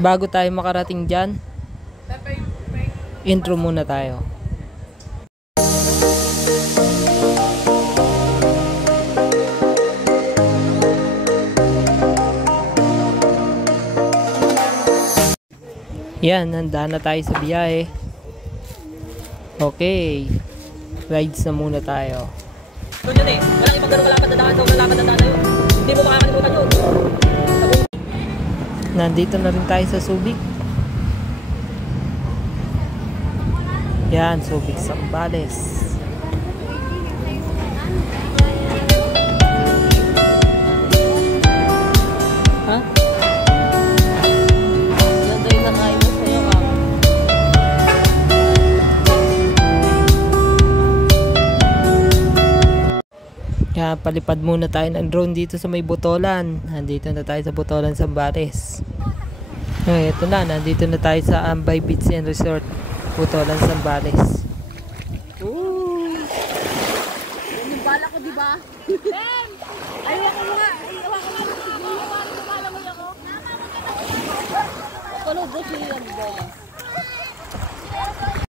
Bago tayo makarating dyan, intro muna tayo. Yan, handa na tayo sa biyahe. Okay, rides na muna tayo. Doon yun eh, walang ibang ganun kalapat na daan, kalapat na daan na yun. Hindi mo makakalimutan yun. Nandito na rin tayo sa Subic. Yan, Subic Zambales. Ha? Ganda yung nakain mo sa'yo ka. Kaya palipad muna tayo ng drone dito sa may Botolan. Nandito na tayo sa Botolan, Zambales. Okay, ito na. Nandito na tayo sa Ambay Beach and Resort, Botolan, Zambales. Yan yung bala ko, di ba? Ben! Ayaw ko nga! Ayaw ko nga! Ayaw ko nga! Ayaw ko nga! Ayaw ko nga!